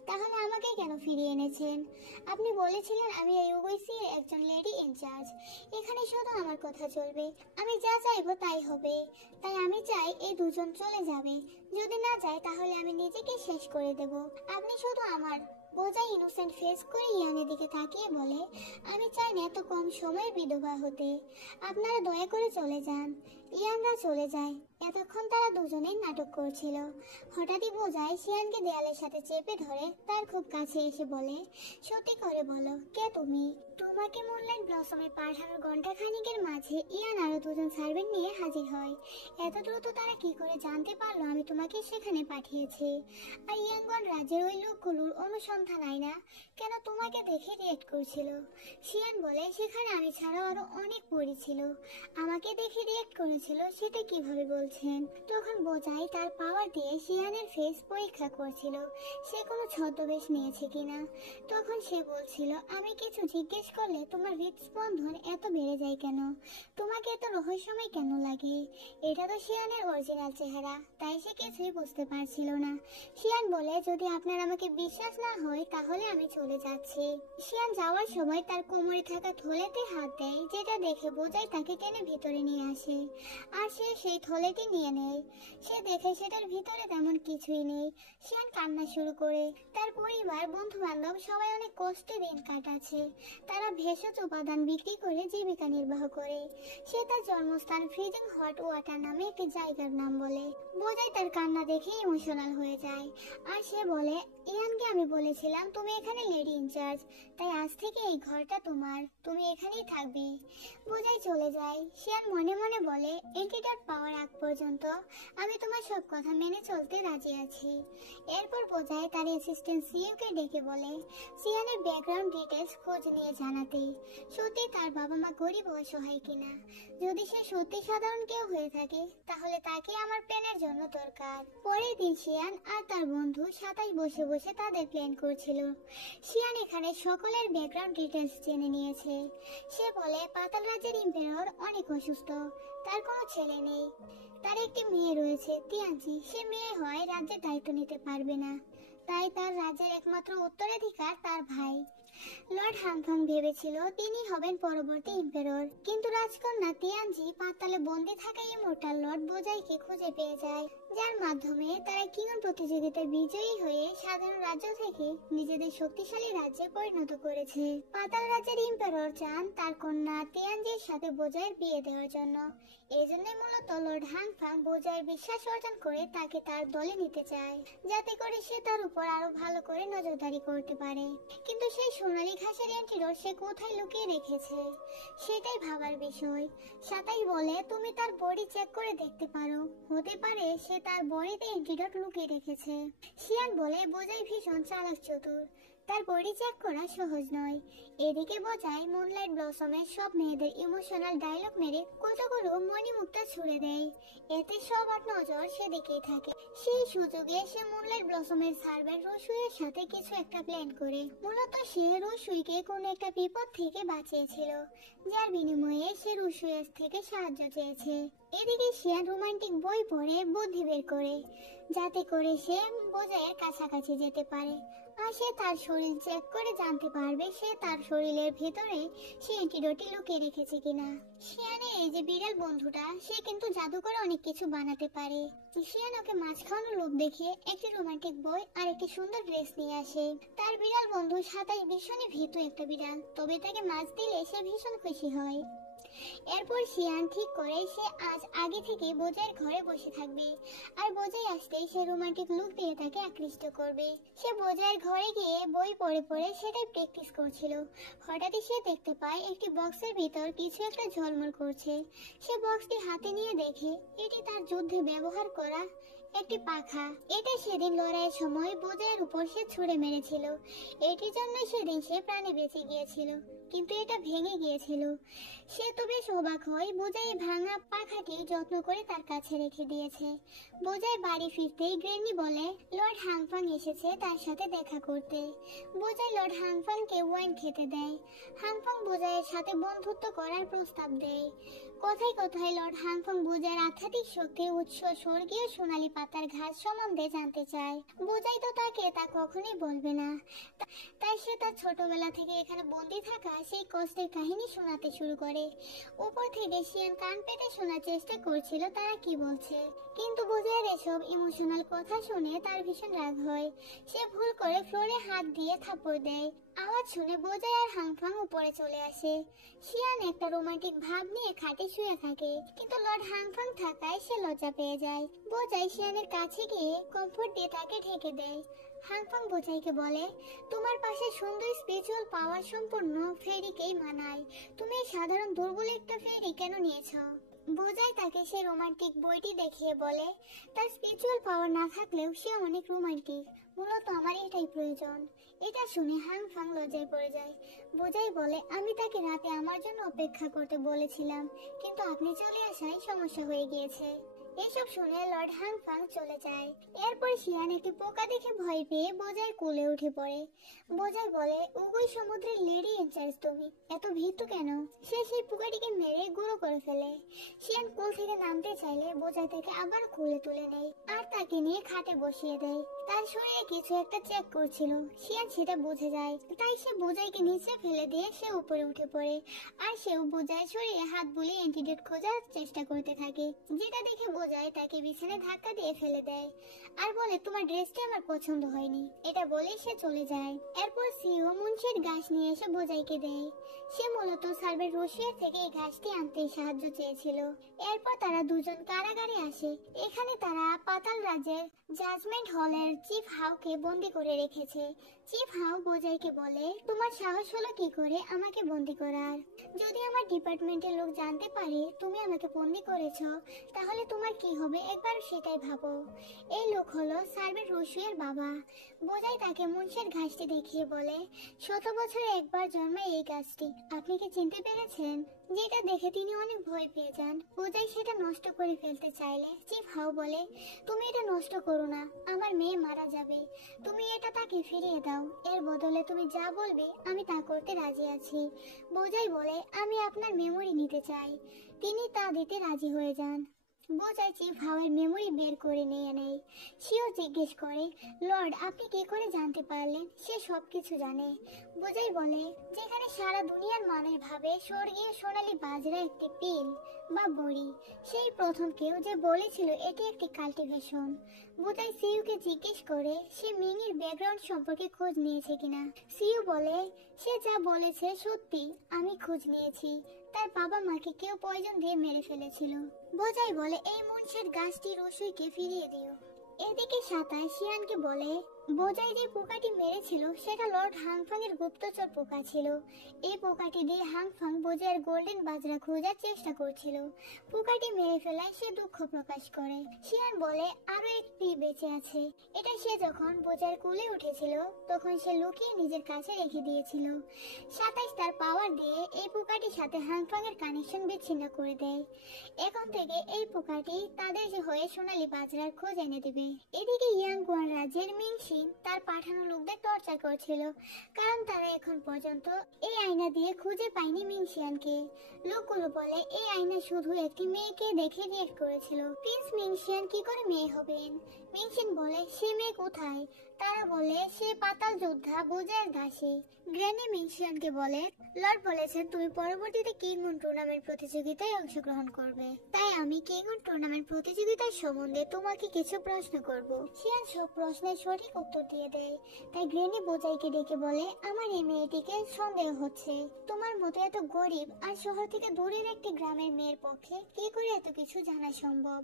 তাহলে আমাকে কেন ফিরিয়ে এনেছেন? আপনি বলেছিলেন আমি এই উভয়সির একজন লেডি ইনচার্জ, এখানে শুধু আমার কথা চলবে, আমি যা চাইবো তাই হবে। তাই আমি চাই এই দুজন চলে যাবে। যদি না যায় তাহলে আমি নিজেকে শেষ করে দেব। আপনি শুধু আমার। বোজাই ইনোসেন্ট ফেস করে ইয়ানের দিকে তাকিয়ে বলে, আমি চাই না এত কম সময়ে বিধবা হতে। আপনারা দয়া করে চলে যান। ইয়ানরা চলে যায়। এতক্ষণ তারা দুজনেই নাটক করছিল। হঠাৎই বোজাই শিয়ানকে দেয়ালের সাথে চেপে ধরে তার খুব কাছে এসে বলে, সত্যি করে বলো, কে তুমি? তোমাকে মুনলাইট ব্লসমে পাঠানোর ঘন্টা খানিকের মাঝে ইয়ান আরো দুজন সার্ভেন্ট নিয়ে হাজির হয়। এত দ্রুত তারা কি করে জানতে পারলো আমি তোমাকে সেখানে পাঠিয়েছি? আর ইয়াংগুয়ান রাজ্যের ওই লোকগুলোর অনুসন্ধান আয়না কেন তোমাকে দেখে রিয়েক্ট করছিল? শিয়ান বলে, সেখানে আমি ছাড়াও আরো অনেক পরী ছিল, আমাকে দেখে রিয়েক্ট করেছিল। সেটা কিভাবে বলছেন? তখন বোজাই তার পাওয়ার দিয়ে শিয়ানের ফেস পরীক্ষা করছিল, সে কোনো ছদ্মবেশ নিয়েছে কিনা। তখন সে বলছিল, আমি কিছু জিজ্ঞেস করলে তোমার হৃদস্পন্দন এত বেড়ে যায় কেন? তোমাকে এত রহস্যময় কেন লাগে? এটা তো শিয়ানের অরিজিনাল চেহারা, তাই সে কিছুই বুঝতে পারছিল না। শিয়ান বলে, যদি আপনার আমাকে বিশ্বাস না হয় তাহলে আমি চলে যাচ্ছি। শিয়ান যাওয়ার সময় তার কোমরে থাকা থলেতে হাত দেয়, যেটা দেখে বোজাই তাকে টেনে ভিতরে নিয়ে আসে। আর সে সেই থলেটি নিয়ে নেয়। সে দেখে সেটার ভিতরে তেমন কিছুই নেই। শিয়ান কান্না শুরু করে। তার পরিবার, বন্ধু বান্ধব সবাই অনেক কষ্টে দিন কাটাচ্ছে। তারা ভেষজ উপাদান বিক্রি করে জীবিকা নির্বাহ করে। সে তার জন্মস্থান ফ্রিজিং হট ওয়াটার নামে একটি জায়গার নাম বলে। বোজাই তার কান্না দেখে ইমোশনাল হয়ে যায়। আর সে বলে, ইয়ানকে আমি বলেছিলাম তুমি এখানে লেডি ইনচার্জ, তাই আজ থেকে এই ঘরটা তোমার, তুমি এখানেই থাকবে। বোজাই চলে যায়। শিয়ান মনে মনে বলে, এন্টিডট পাওয়ার আগ পর্যন্ত আমি তোমার সব কথা মেনে চলতে রাজি আছি। এরপর বোজাই তার অ্যাসিস্ট্যান্ট সিইউকে ডেকে বলে শিয়ানের ব্যাকগ্রাউন্ড ডিটেলস খোঁজ নিয়ে জানাতে, সত্যি তার বাবা মা গরিব ও অসহায় কিনা। যদি সে সত্যি সাধারণ কেউ হয়ে থাকে তাহলে তাকে আমার প্ল্যানের জন্য দরকার। পরের দিন শিয়ান আর তার বন্ধু সাতাশ বসে বসে তাদের প্ল্যান করছিল। শিয়ান এখানে সকলের ব্যাকগ্রাউন্ড ডিটেলস জেনে নিয়েছে। সে বলে, পাতাল রাজ্যের ইম্পেরর অনেক অসুস্থ, তার কোনো ছেলে নেই। তার একটি মেয়ে রয়েছে, তিয়ানজি। সে মেয়ে হয় রাজ্যের দায়িত্ব নিতে পারবে না, তাই তার রাজ্যের একমাত্র উত্তরাধিকার তার ভাই। লর্ড হামফাং ভেবেছিল তিনি হবেন পরবর্তী ইম্পেরর, কিন্তু রাজকন্যা তিয়ানজি পাতালে বন্দী থাকা ইমর্টাল লর্ড বোজাইকে খুঁজে পেয়ে যায়, যার মাধ্যমে তারা কিংন প্রতিযোগিতায় বিজয়ী হয়ে সাধারণ রাজ্য থেকে নিজেদের শক্তিশালী রাজ্যে পরিণত করেছে। পাতাল রাজ্যের ইম্পেরর চান তার কন্যা তিয়ানজির সাথে বোজাইয়ের বিয়ে দেওয়ার জন্য। এজন্যই মূলত লর্ড হামফাং বোজাইয়ের বিশ্বাস অর্জন করে তাকে তার দলে নিতে চায়, যাতে করে সে তার উপর আরো ভালো করে নজরদারি করতে পারে। কিন্তু সেই সোনালী ঘাসের অ্যান্টিডোট সে কোথায় লুকিয়ে রেখেছে সেটাই ভাবার বিষয়। সাতাই বলে তুমি তার বডি চেক করে দেখতে পারো, হতে পারে সে তার বডিতে অ্যান্টিডোট লুকিয়ে রেখেছে। শিয়ান বলে বোঝাই ভীষণ চালাক চতুর, তার বডি চেক করা সহজ নয়। এদিকে বোঝাই মুনলাইট ব্লসমের সব মেয়েদের ইমোশনাল ডায়লগ মেরে কতগুলো মণিমুক্তা ছুড়ে দেয়, এতে সবার নজর সেদিকেই থাকে। সেই সুযোগে সে মুনলাইট ব্লসমের সার্ভার রসুইয়ের সাথে কিছু একটা প্ল্যান করে। মূলত সে রসুইকে কোনো একটা বিপদ থেকে বাঁচিয়েছিল, যার বিনিময়ে সে রসুইয়ের থেকে সাহায্য চেয়েছে। এদিকে শিয়ান রোমান্টিক বই পড়ে বুদ্ধি বের করে, যাতে করে সে বোঝাইয়ের কাছাকাছি যেতে পারে, আর সে তার শরীর চেক করে জানতে পারবে সে তার শরীরের ভেতরে সে অ্যান্টিডোটটি লুকিয়ে রেখেছে কিনা। শিয়ানের এই যে বিড়াল বন্ধুটা, সে কিন্তু জাদু করে অনেক কিছু বানাতে পারে। শিয়ান ওকে মাছ খাওয়ানোর লোভ দেখিয়ে একটি রোমান্টিক বই আর একটি সুন্দর ড্রেস নিয়ে আসে। তার বিড়াল বন্ধু সাতাই ভীষণই ভীতু একটা বিড়াল, তবে তাকে মাছ দিলে সে ভীষণ খুশি হয়। এরপর শিয়ান ঠিক করে সে আজ আগে থেকে বোঝাইয়ের ঘরে বসে থাকবে, আর বোঝাই আসতেই সে রোমান্টিক লুক দিয়ে তাকে আকৃষ্ট করবে। সে বোঝাইয়ের ঘরে গিয়ে বই পড়ে পড়ে সেটাই প্র্যাকটিস করছিল। হঠাৎই সে দেখতে পায় একটি বক্সের ভিতর কিছু একটা ঝলমল করছে। সে বক্সটি হাতে নিয়ে দেখে এটি তার যুদ্ধে ব্যবহার করা একটি পাখা। এটা সেদিন লড়াইয়ের সময় বোঝাইয়ের উপর সে ছুঁড়ে মেরেছিল, এটির জন্য সেদিন সে প্রাণে বেঁচে গিয়েছিল, কিন্তু এটা ভেঙে গিয়েছিল। সে তো বেশ অবাক হয়, বোঝাই ভাঙা পাখাটি যত্ন করে তার কাছে রেখে দিয়েছে। বোঝাই বাড়ি ফিরতেই গ্রেনি বলে লর্ড হাংফাং এসেছে তার সাথে দেখা করতে। বোঝাই লর্ড হাংফাংকে ওয়াইন খেতে দেয়। হাংফাং বোঝাইয়ের সাথে বন্ধুত্ব করার প্রস্তাব দেয়। কথায় কথায় লর্ড হাংফাং বোঝাইয়ের আধ্যাত্মিক শক্তির উৎস স্বর্গীয় সোনালী পাতার ঘাস সম্বন্ধে জানতে চায়। বোঝাই তো তাকে তা কখনোই বলবে না, তাই সে তার ছোটবেলা থেকে এখানে বন্দি থাকা সেই কষ্টের কাহিনী শোনাতে শুরু করে। উপর থেকে শিয়ান কান পেতে শোনার চেষ্টা করছিল তারা কি বলছে, কিন্তু বোঝাইয়ের এসব ইমোশনাল কথা শুনে তার ভীষণ রাগ হয়। সে ভুল করে ফ্লোরে হাত দিয়ে থাপ্পড় দেয়। আওয়াজ শুনে বোঝাই আর হাংফাং উপরে চলে আসে। শিয়ান একটা রোমান্টিক ভাব নিয়ে খাটে শুয়ে থাকে, কিন্তু লর্ড হাংফাং থাকায় সে লজ্জা পেয়ে যায়। বোঝাই শিয়ানের কাছে গিয়ে কমফোর্ট দিয়ে তাকে ঢেকে দেয়। হাংফাং বোঝাইকে বলে তোমার পাশে সুন্দর স্পিরিচুয়াল পাওয়ার সম্পন্ন ফেরিকেই মানায়, তুমি এই সাধারণ দুর্বল একটা ফেরি কেন নিয়েছ? বোঝাই তাকে সে রোমান্টিক বইটি দেখিয়ে বলে তার স্পিরিচুয়াল পাওয়ার না থাকলেও সে অনেক রোমান্টিক, মূলত আমার এটাই প্রয়োজন। এটা শুনে হাংফাং লজ্জায় পড়ে যায়। বোঝাই বলে আমি তাকে রাতে আমার জন্য অপেক্ষা করতে বলেছিলাম, কিন্তু আপনি চলে আসায় সমস্যা হয়ে গিয়েছে। এসব শুনে লর্ড হাংফাং চলে যায়। এরপর শিয়ান একটি পোকা দেখে ভয় পেয়ে বোঝাই কোলে উঠে পড়ে। বোঝাই বলে উগুই সমুদ্রের লেডি ইনচার্জ, তুমি এত ভীতু কেন? সে সেই পোকাটিকে মেরে গুঁড়ো করে ফেলে। শিয়ান কোল থেকে নামতে চাইলে বোঝাই তাকে আবার কোলে তুলে নেয় আর তাকে নিয়ে খাটে বসিয়ে দেয়। তার শরীরে কিছু একটা চেক করছিল, শিয়ান সেটা বুঝে যায়, তাই সে বোঝাইকে নিচে ফেলে দিয়ে সে উপরে উঠে পড়ে, আর সেও বোঝাই শরীরে হাত বুলিয়ে অ্যান্টিডোট খোঁজার চেষ্টা করতে থাকে, যেটা দেখে বোঝাই তাকে বিছানায় ধাক্কা দিয়ে ফেলে দেয় আর বলে তোমার ড্রেসটা আমার পছন্দ হয়নি। এটা বলে সে চলে যায়। এরপর সিও মুনশের ঘাস নিয়ে এসে বোঝাইকে দেয়। সে মূলত সার্ভের রশিয়ার থেকে এই ঘাসটি আনতে সাহায্য চেয়েছিল। এরপর তারা দুজন কারাগারে আসে। এখানে তারা পাতাল রাজ্যের জাজমেন্ট হলের চিফ হাউকে বন্দি করে রেখেছে। চিফ হাউ বোঝাইকে বলে তোমার সাহস হলো কি করে আমাকে বন্দি করার? যদি আমার ডিপার্টমেন্টের লোক জানতে পারে তুমি আমাকে বন্দি করেছ, তাহলে তোমার কি হবে একবার সেটাই ভাবো। এই লোক হলো সার্ভের রশিয়ার বাবা। বোঝাই তাকে মুনশের ঘাসটি দেখিয়ে বলে 100 বছরে একবার জন্মায় এই গাছটি, আপনি কি চিনতে পেরেছেন? যেটা দেখে তিনি অনেক ভয় পেয়ে যান। বোঝাই সেটা নষ্ট করে ফেলতে চাইলে চিফ হাউ বলে তুমি এটা নষ্ট করো না, আমার মেয়ে মারা যাবে, তুমি এটা তাকে ফিরিয়ে দাও, এর বদলে তুমি যা বলবে আমি তা করতে রাজি আছি। বোঝাই বলে আমি আপনার মেমোরি নিতে চাই। তিনি তা দিতে রাজি হয়ে যান। বোঝাই চিফ হাউয়ের মেমোরি বের করে নিয়ে নেয়। সেও জিজ্ঞেস করে লর্ড আপনি কি করে জানতে পারলেন? সে সবকিছু জানে। বোঝাই বলে যেখানে সারা দুনিয়ার মানুষ ভাবে স্বর্গীয় সোনালী বাজরা একটি পিল বা বড়ি, সেই প্রথম কেউ যে বলেছিল এটি একটি কাল্টিভেশন। বোঝাই সিইউকে জিজ্ঞেস করে সে মিংয়ের ব্যাকগ্রাউন্ড সম্পর্কে খোঁজ নিয়েছে কিনা। সিইউ বলে সে যা বলেছে সত্যি, আমি খোঁজ নিয়েছি, তার বাবা মাকে কেউ পয়জন দিয়ে মেরে ফেলেছিল। বোঝাই বলে এই মুনশের গাছটি রসুইকে ফিরিয়ে দিও। এদিকে সাতায় শিয়ানকে বলে বোজাই যে পোকাটি মেরেছিল সেটা লর্ড হাংফাং এর গুপ্তচর পোকা ছিল। এই পোকাটি দিয়ে হাংফাং বোজাইয়ের গোল্ডেন বাজরা খোঁজার চেষ্টা করছিল। পোকাটি মেরে ফেলায় সে দুঃখ প্রকাশ করে। শিয়ান বলে আরো একটি বেঁচে আছে। এটা সে যখন বোজাইয়ের কুলে উঠেছিল তখন সে লুকিয়ে নিজের কাছে রেখে দিয়েছিল। 27 তার পাওয়ার দিয়ে এই পোকাটির সাথে হাংফাং এর কানেকশন বিচ্ছিন্ন করে দেয়। এখন থেকে এই পোকাটি তাদের হয়ে সোনালী বাজরার খোঁজ এনে দেবে। এদিকে ইয়াংগুয়ান রাজ্যের মিংশিন তার পাঠানো লোকদের টর্চার করছিল, কারণ তারা এখন পর্যন্ত এই আয়না দিয়ে খুঁজে পায়নি মিংশিয়ানকে। লোকগুলো বলে এই আয়না শুধু একটি মেয়েকে দেখে রিয়েক্ট করেছিল। প্রিন্স মিংশিয়ান কি করে মেয়ে হবেন? মিংশিন বলে সে মেয়ে কোথায়? তারা বলে সে পাতাল যোদ্ধা বোজাইয়ের দাসী। গ্র্যানি মিংশিয়ানকে বলে লর্ড বলেছেন তুমি পরবর্তীতে কিংগুন টুর্নামেন্ট প্রতিযোগিতায় অংশগ্রহণ করবে, তাই আমি কিংগুন টুর্নামেন্ট প্রতিযোগিতার সম্বন্ধে তোমাকে কিছু প্রশ্ন করব। শিয়ান সব প্রশ্নের সঠিক উত্তর দিয়ে দেয়। তাই গ্র্যানি বোজাইকে ডেকে বলে আমার এই মেয়েটিকে সন্দেহ হচ্ছে। তোমার মতো এত গরিব আর শহর থেকে দূরের একটি গ্রামের মেয়ের পক্ষে কি করে এত কিছু জানা সম্ভব?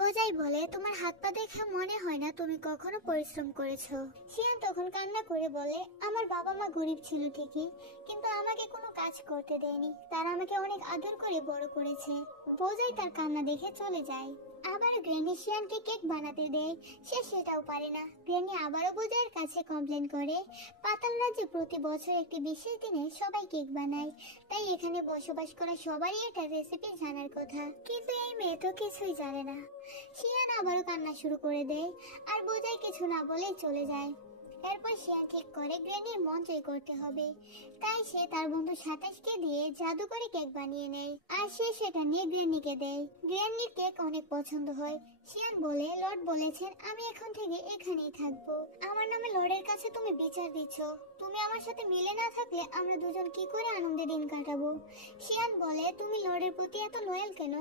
বোজাই বলে তোমার হাত পা দেখা মনে হয় না তুমি কখনো পরিশ্রম করেছো। শিয়ান তখন কান্না করে বলে আমার বাবা মা গরিব ছিল ঠিকই, কিন্তু আমাকে কোনো কাজ করতে দেয়নি। তারা আমাকে অনেক আদর করে বড় করেছে। বোজাই তার কান্না দেখে চলে যায়। আবার গ্র্যানি শিয়ানকে কেক বানাতে দেয়, সে সেটাও পারে না। গ্র্যানি আবারও বোজাইয়ের কাছে কমপ্লেন করে পাতাল রাজ্যে প্রতি বছর একটি বিশেষ দিনে সবাই কেক বানায়, তাই এখানে বসবাস করা সবারই এটা রেসিপি জানার কথা, কিন্তু এই মেয়ে তো কিছুই জানে না। শিয়ান আবারও কান্না শুরু করে দেয় আর বোজাই কিছু না বলেই চলে যায়। এরপর শিয়ান ঠিক করে গ্র্যানির মন জয় করতে হবে, তাই সে তার বন্ধু 27কে দিয়ে জাদু করে কেক বানিয়ে নেয় আর সে সেটা নিয়ে গ্র্যানিকে দেয়। গ্র্যানির কেক অনেক পছন্দ হয়। শিয়ান বলে লর্ড বলেছেন আমি এখন থেকে এখানেই থাকবো। আমার নামে লর্ডের কাছে তুমি বিচার দিচ্ছ, তুমি আমার সাথে মিলে না থাকলে আমরা দুজন কি করে আনন্দে দিন কাটাবো? শিয়ান বলে তুমি লর্ডের প্রতি এত লয়াল কেন?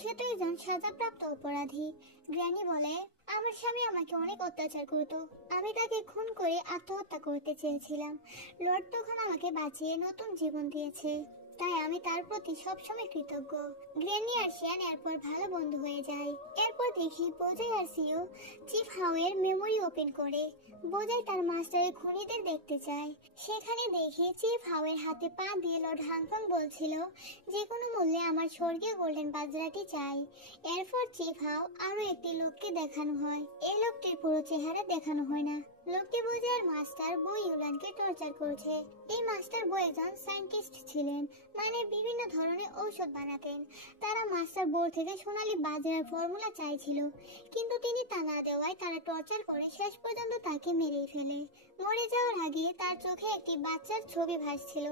সে তো একজন সাজাপ্রাপ্ত অপরাধী। গ্র্যানি বলে আমার স্বামী আমাকে অনেক অত্যাচার করতো, আমি তাকে খুন করে আত্মহত্যা করতে চেয়েছিলাম। লর্ড তখন আমাকে বাঁচিয়ে নতুন জীবন দিয়েছে, তাই আমি তার প্রতি সবসময় কৃতজ্ঞ। গ্র্যানি আর শিয়ান এরপর ভালো বন্ধু হয়ে যায়। এরপর দেখি বোজাই আর সিও চিফ হাওয়ের মেমোরি ওপেন করে। বোজাই তার মাস্টারের খুনিদের দেখতে চায়। সেখানে দেখি চিফ হাওয়ের হাতে পা দিয়ে লর্ড হাংফং বলছিল যে কোনো মূল্যে আমার স্বর্গীয় গোল্ডেন বাজরাটি চাই। এরপর চিফ হাও আরো একটি লোককে দেখানো হয়। এই লোকটির পুরো চেহারা দেখানো হয় না। লোকটি বোজাইয়ের মাস্টার বো ইউলানকে টর্চার করছে। এই মাস্টার বো একজন সায়েন্টিস্ট ছিলেন, মানে বিভিন্ন ধরনের ঔষধ বানাতেন। তারা মাস্টার বোর থেকে সোনালী বাজরার ফর্মুলা চাইছিল, কিন্তু তিনি তা না দেওয়ায় তারা টর্চার করে শেষ পর্যন্ত তাকে মেরেই ফেলে। মরে যাওয়ার আগে তার চোখে একটি বাচ্চার ছবি ভাসছিল।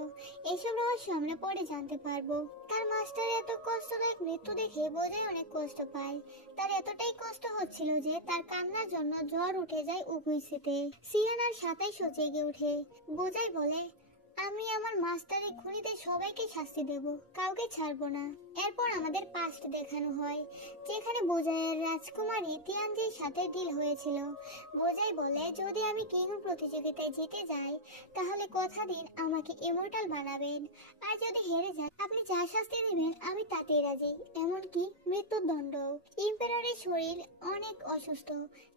এসব রহস্য আমরা পরে জানতে পারবো। তার মাস্টারের এত কষ্টদায়ক মৃত্যু দেখে বোজাই অনেক কষ্ট পায়। তার এতটাই কষ্ট হচ্ছিল যে তার কান্নার জন্য জ্বর উঠে যায় উভয়সিতে। সিয়ান আর 27ও জেগে উঠে। বোজাই বলে আমি আমার মাস্টারের খুনিদের সবাইকে শাস্তি দেব, কাউকে ছাড়বো না। এরপর আমাদের পাস্ট দেখানো হয়, যেখানে বোজাইয়ের রাজকুমারী তিয়ানজির সাথে ডিল হয়েছিল। বোজাই বলে যদি আমি কিংগুন প্রতিযোগিতায় জিতে যাই তাহলে কথা দিন আমাকে ইমর্টাল বানাবেন, আর যদি হেরে যান আপনি যা শাস্তি দেবেন আমি তাতেই রাজি, এমনকি মৃত্যুদণ্ড। ইম্পেররের শরীর অনেক অসুস্থ।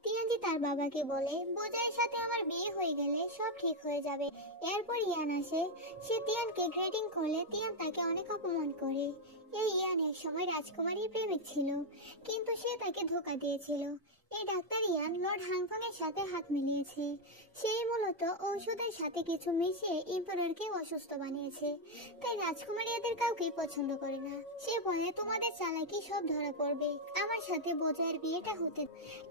তিয়ানজি তার বাবাকে বলে বোজাইয়ের সাথে আমার বিয়ে হয়ে গেলে সব ঠিক হয়ে যাবে। এরপর ইয়ান আসে। সে তিয়ানকে গ্রেটিং করলে তিয়ান তাকে অনেক অপমান করে। এই ইয়ান এক সময় রাজকুমারীর প্রেমিক ছিল, কিন্তু সে তাকে ধোঁকা দিয়েছিল। এই ডাক্তার ইয়ান লর্ড হাংফং এর সাথে হাত মিলিয়েছে। সেই মূলত ঔষধের সাথে কিছু মিশিয়ে ইম্পেররকে অসুস্থ বানিয়েছে, তাই রাজকুমারী এদের কাউকেই পছন্দ করে না। সে বলে তোমাদের চালাকি সব ধরা পড়বে, আমার সাথে বোজাইয়ের বিয়েটা হতে।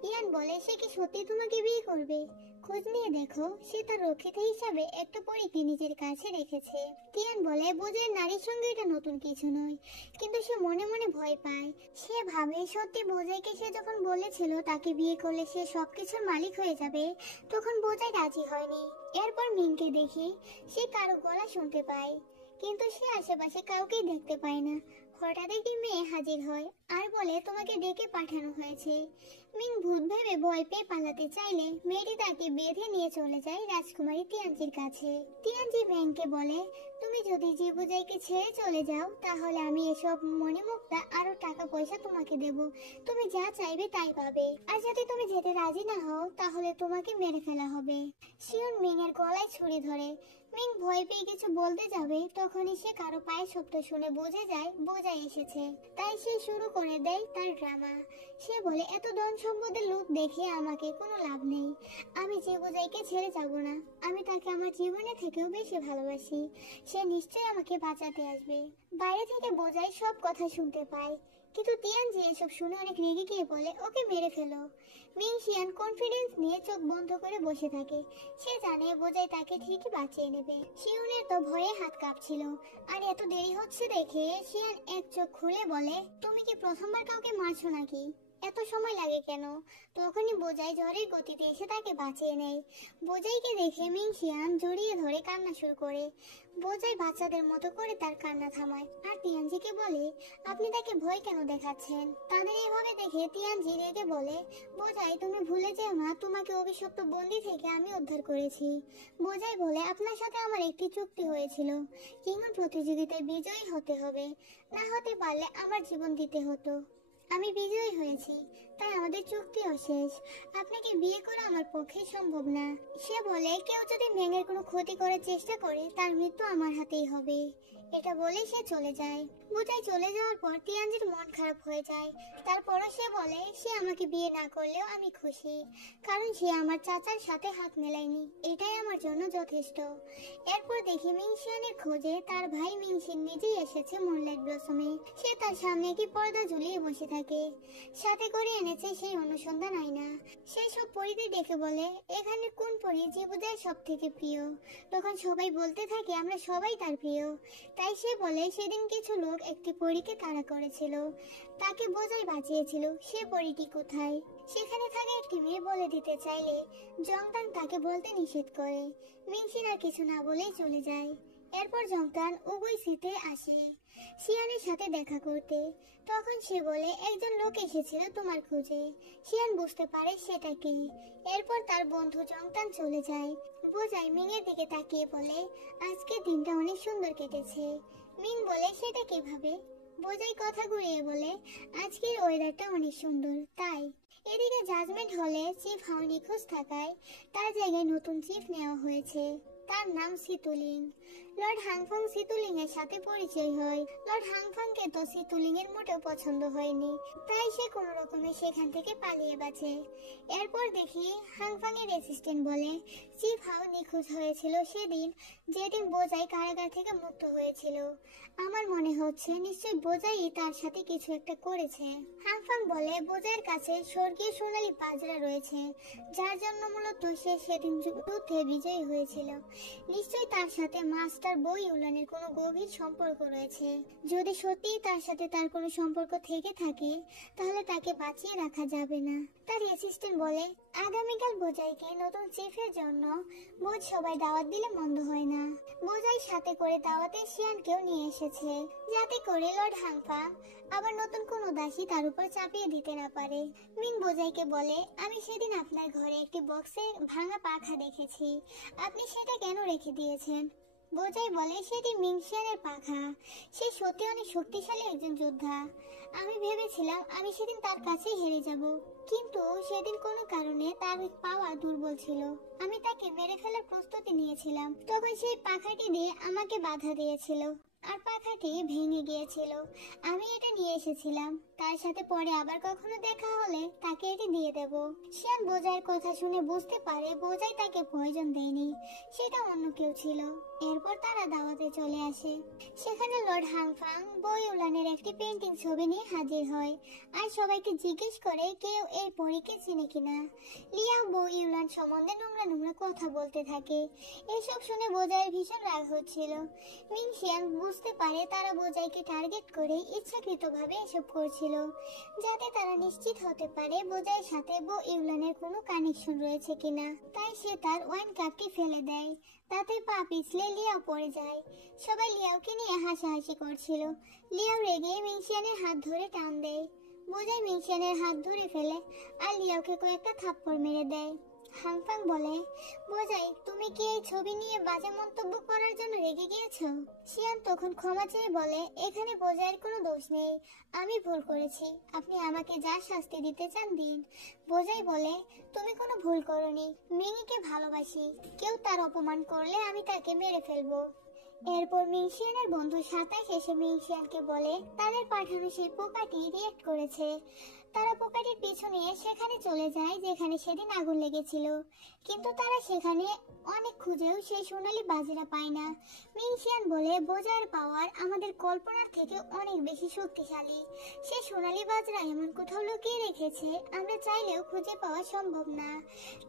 ইয়ান বলে সে কি সত্যি তোমাকে বিয়ে করবে? খোঁজ নিয়ে দেখো, সে তার রক্ষিতা হিসাবে একটা পরীকে নিজের কাছে রেখেছে। তিয়ান বলে বোজাইয়ের নারীর সঙ্গে এটা নতুন কিছু নয়, কিন্তু সে মনে মনে ভয় পায়। সে ভাবে সত্যি বোজাইকে সে যখন বলেছিল তাকে বিয়ে করলে সে সবকিছুর মালিক হয়ে যাবে, তখন বোজাই রাজি হয়নি। এরপর মিনকে দেখি, সে কারো গলা শুনতে পায়, কিন্তু সে আশেপাশে কাউকেই দেখতে পায় না। হঠাৎ একটি মেয়ে হাজির হয় আর বলে তোমাকে ডেকে পাঠানো হয়েছে। মিং ভূত ভেবে ভয় পেয়ে পালাতে চাইলে মেয়েটি তাকে বেঁধে নিয়ে চলে যায় রাজকুমারী তিয়ানজির কাছে। তিয়ানজি ব্যাংকে বলে তুমি যদি জীবজাইকে ছেড়ে চলে যাও তাহলে আমি এসব মণিমুক্তা আরো টাকা পয়সা তোমাকে দেব, তুমি যা চাইবে তাই পাবে। আর যদি তুমি যেতে রাজি না হও তাহলে তোমাকে মেরে ফেলা হবে। শিওন মিং এর গলায় ছুরি ধরে। মিং ভয় পেয়ে কিছু বলতে যাবে, তখনই সে কারো পায়ের শব্দ শুনে বুঝে যায় বোঝাই এসেছে। তাই সে শুরু করে দেয় তার ড্রামা। সে বলে, এত ধন সম্পদের লুট দেখে আমাকে কোনো লাভ নেই, আমি জীবজাইকে ছেড়ে যাব না। আমি তাকে আমার জীবনে থেকেও বেশি ভালোবাসি, সে নিশ্চয়ই আমাকে বাঁচাতে আসবে। বাইরে থেকে বোঝাই সব কথা শুনতে পায়, কিন্তু তিয়ানজি এসব শুনে অনেক রেগে গিয়ে বলে, ওকে মেরে ফেলো। মিং শিয়ান কনফিডেন্স নিয়ে চোখ বন্ধ করে বসে থাকে। সে জানে বোঝাই তাকে ঠিকই বাঁচিয়ে নেবে। শিওনের তো ভয়ে হাত কাঁপছিল। আর এত দেরি হচ্ছে দেখে শিয়ান এক চোখ খুলে বলে, তুমি কি প্রথমবার কাউকে মারছো নাকি? এত সময় লাগে কেন? তখনই বোঝাই ঝড়ের গতিতে এসে তাকে বাঁচিয়ে নেয়। বোঝাইকে দেখে মিং শিয়ান জড়িয়ে ধরে কান্না শুরু করে। বোঝাই বাচ্চাদের মতো করে তার কান্না থামায় আর তিয়ানজিকে বলে, আপনি তাকে ভয় কেন দেখাচ্ছেন? তাদের এভাবে দেখে তিয়ানজি রেগে বলে, বোঝাই তুমি ভুলে যেও না, তোমাকে অভিশপ্ত বন্দি থেকে আমি উদ্ধার করেছি। বোঝাই বলে, আপনার সাথে আমার একটি চুক্তি হয়েছিল, কিংবা প্রতিযোগিতায় বিজয়ী হতে হবে, না হতে পারলে আমার জীবন দিতে হতো। আমি বিজয়ী হয়েছি, তাই আমাদের চুক্তিও শেষ। আপনাকে বিয়ে করা আমার পক্ষে সম্ভব না। সে বলে, কেউ যদি মেঘের কোনো ক্ষতি করার চেষ্টা করে তার মৃত্যু আমার হাতেই হবে। এটা বলে সে চলে যায়। বোঝাই চলে যাওয়ার পর তিয়ানজির মন খারাপ হয়ে যায়। তারপরও সে বলে, সে আমাকে বিয়ে না করলেও আমি খুশি, কারণ সে আমার চাচার সাথে হাত মেলায়নি, এটাই আমার জন্য যথেষ্ট। এরপর দেখি মিংশিয়ানের খোঁজে তার ভাই মিংশিন নিজেই এসেছে মুনলাইট ব্লসমে। সে তার সামনে কি পর্দা ঝুলিয়ে বসে থাকে, সাথে করে এনেছে সেই অনুসন্ধান আয়না। সে সব পরীদের ডেকে বলে, এখানে কোন পরী জীবদের সব থেকে প্রিয়? তখন সবাই বলতে থাকে আমরা সবাই তার প্রিয়। তাই সে বলে, সেদিন কিছু লোক একটি পরীকে তাড়া করেছিল, তাকে বোঝাই বাঁচিয়েছিল, সে পরীটি কোথায়? সেখানে থাকা একটি মেয়ে বলে দিতে চাইলে জংতান তাকে বলতে নিষেধ করে। মিংশিন আর কিছু না বলেই চলে যায়। এরপর জংতান উগুই সিতে আসে শিয়ানের সাথে দেখা করতে। তখন সে বলে, একজন লোক এসেছিল তোমার খোঁজে। শিয়ান বুঝতে পারে সেটা কি। এরপর তার বন্ধু জংতান চলে যায়। বোঝাই মিং এর দিকে তাকিয়ে বলে, আজকের দিনটা অনেক সুন্দর কেটেছে। মিং বলে, সেটা কিভাবে? বোঝাই কথা ঘুরিয়ে বলে, আজকের ওয়েদারটা অনেক সুন্দর তাই। এদিকে জাজমেন্ট হলে চিফ হাও নিখোঁজ থাকায় তার জায়গায় নতুন চিফ নেওয়া হয়েছে। তার নাম সিতুলিং। লর্ড হাংফং সিতুলিং এর সাথে পরিচয় হয়। লর্ড হাংফংকে তো সিতুলিং এর মোটেও পছন্দ হয়নি, তাই সে কোনো রকমে সেখান থেকে পালিয়ে বাঁচে। এরপর দেখি হাংফং এর অ্যাসিস্ট্যান্ট বলে, চিফ হাও নিখোঁজ হয়েছিল সেদিন, যেদিন বোঝাই কারাগার থেকে মুক্ত হয়েছিল। আমার মনে হচ্ছে নিশ্চয়ই বোঝাই তার সাথে কিছু একটা করেছে। হাংফং বলে, বোঝাইয়ের কাছে স্বর্গীয় সোনালী বাজরা রয়েছে, যার জন্য মূলত সে সেদিন যুদ্ধে বিজয়ী হয়েছিল। নিশ্চয়ই তার সাথে মাস্টার বই উলানের কোনো গভীর সম্পর্ক রয়েছে। যদি সত্যি তার সাথে তার কোনো সম্পর্ক থেকে থাকে তাহলে তাকে বাঁচিয়ে রাখা যাবে না। তার অ্যাসিস্ট্যান্ট বলে, আগামীকাল বোঝাইকে নতুন চিফের জন্য বোঝ সবাই দাওয়াত দিলে মন্দ হয় না। বোঝাই সাথে করে দাওয়াতে শিয়ানকেও নিয়ে এসেছে, যাতে করে লর্ড হাংফা আবার নতুন কোনো দাসী তার উপর চাপিয়ে দিতে না পারে। মিং বোঝাইকে বলে, আমি সেদিন আপনার ঘরে একটি বক্সে ভাঙা পাখা দেখেছি, আপনি সেটা কেন রেখে দিয়েছেন? বোঝাই বলে, সেটি মিংশিয়ানের পাখা, সে সত্যি অনেক শক্তিশালী একজন যোদ্ধা। আমি ভেবেছিলাম আমি সেদিন তার কাছেই হেরে যাব, কিন্তু সেদিন কোনো কারণে তার পাওয়া দুর্বল ছিল। আমি তাকে মেরে ফেলার প্রস্তুতি নিয়েছিলাম, তখন সেই পাখাটি দিয়ে আমাকে বাধা দিয়েছিল আর পাখাটি ভেঙে গিয়েছিল। আমি এটা নিয়ে এসেছিলাম, তার সাথে পরে আবার কখনো দেখা হলে তাকে এটি দিয়ে দেব। শিয়ান বোঝাইয়ের কথা শুনে বুঝতে পারে বোঝাই তাকে প্রয়োজন দেয়নি, সেটা অন্য কেউ ছিল। এরপর তারা দাওয়াতে চলে আসে। সেখানে লর্ড হাংফাং বই উলানের একটি পেন্টিং ছবি নিয়ে হাজির হয় আর সবাইকে জিজ্ঞেস করে কেউ এই পরীকে চিনে কিনা। লিয়াও বই ইউলান সম্বন্ধে নোংরা নোংরা কথা বলতে থাকে। এসব শুনে বোঝাইয়ের ভীষণ রাগ হচ্ছিল। মিংশিয়ান বুঝতে পারে তারা বোঝাইকে টার্গেট করে ইচ্ছাকৃতভাবে এসব করছিল, যাতে তারা নিশ্চিত হতে পারে বোঝাইয়ের সাথে বো ইউলানের কোনো কানেকশন রয়েছে কিনা। তাই সে তার ওয়াইন কাপটি ফেলে দেয়, তাতে পা পিছলে লিয়াও পড়ে যায়। সবাই লিয়াওকে নিয়ে হাসাহাসি করছিল। লিয়াও রেগে মিংশিয়ানের হাত ধরে টান দেয়। বোঝাই মিংশিয়ানের হাত ধরে ফেলে আর লিয়াওকে কয়েকটা থাপ্পড় মেরে দেয়। হাংফাং বলে, বোঝাই তুমি কি এই ছবি নিয়ে বাজে মন্তব্য করার জন্য রেগে গিয়েছো? শিয়ান তখন ক্ষমা চেয়ে বলে, এখানে বোঝাইয়ের কোনো দোষ নেই, আমি ভুল করেছি, আপনি আমাকে যা শাস্তি দিতে চান দিন। বোঝাই বলে, তুমি কোনো ভুল করোনি, মিঙিকে ভালোবাসি, কেউ তার অপমান করলে আমি তাকে মেরে ফেলবো। এরপর মিংশিয়ানের বন্ধু 27 এসে মিংশিয়ানকে বলে তাদের পাঠানো সেই পোকাটি রিয়েক্ট করেছে। তারা পোকাটির পিছু নিয়ে সেখানে চলে যায় যেখানে সেদিন আগুন লেগেছিল, কিন্তু তারা সেখানে অনেক খুঁজেও সেই সোনালী বাজিরা পায় না। মিংশিয়ান বলে, বোঝার পাওয়ার আমাদের কল্পনার থেকে অনেক বেশি শক্তিশালী, সে সোনালী বাজরা এমন কোথাও লুকিয়ে রেখেছে আমরা চাইলেও খুঁজে পাওয়া সম্ভব না।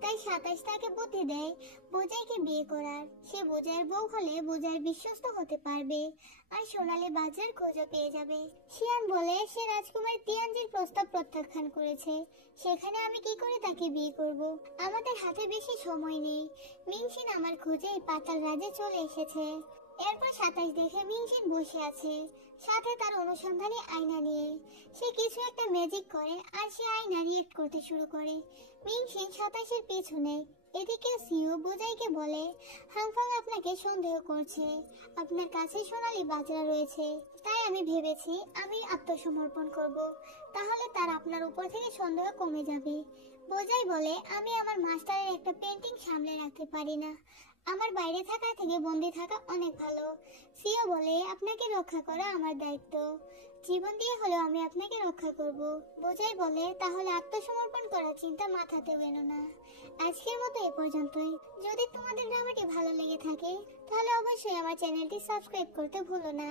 তাই 27 তাকে বুদ্ধি দেয় বোঝাইকে বিয়ে করার, সে বোঝাইয়ের বউ হলে বোঝাইয়ের বিশ্বস্ত হতে পারবে আর সোনালী বাজার খোঁজও পেয়ে যাবে। শিয়ান বলে, সে রাজকুমার তিয়ানজির প্রস্তাব প্রত্যাখ্যান করেছে, সেখানে আমি কি করে তাকে বিয়ে করব? আমাদের হাতে বেশি সময় নেই। মিংশিন আমার খোঁজে পাতাল রাজে চলে এসেছে। এরপর 27 দেখে মিংশিন বসে আছে, সাথে তার অনুসন্ধানী আয়না নিয়ে। সে কিছু একটা ম্যাজিক করে আর সে আয়না রিয়েক্ট করতে শুরু করে। মিংশিন 27-এর পিছু নেয়। এদিকে সিও বোঝাইকে বলে, হাংফাং আপনাকে সন্দেহ করছে, আপনার কাছে সোনালী বাজরা রয়েছে, তাই আমি ভেবেছি আমি আত্মসমর্পণ করব, তাহলে তার আপনার উপর থেকে সন্দেহ কমে যাবে। বোঝাই বলে, আমি আমার মাস্টারের একটা পেন্টিং সামলে রাখতে পারি না, আমার বাইরে থাকা থেকে বন্দি থাকা অনেক ভালো। সিও বলে, আপনাকে রক্ষা করা আমার দায়িত্ব, জীবন দিয়ে হলেও আমি আপনাকে রক্ষা করব। বোঝাই বলে, তাহলে আত্মসমর্পণ করার চিন্তা মাথাতেও এনো না। আজকের মতো এ পর্যন্তই। যদি তোমাদের ড্রামাটি ভালো লেগে থাকে তাহলে অবশ্যই আমার চ্যানেলটি সাবস্ক্রাইব করতে ভুলো না।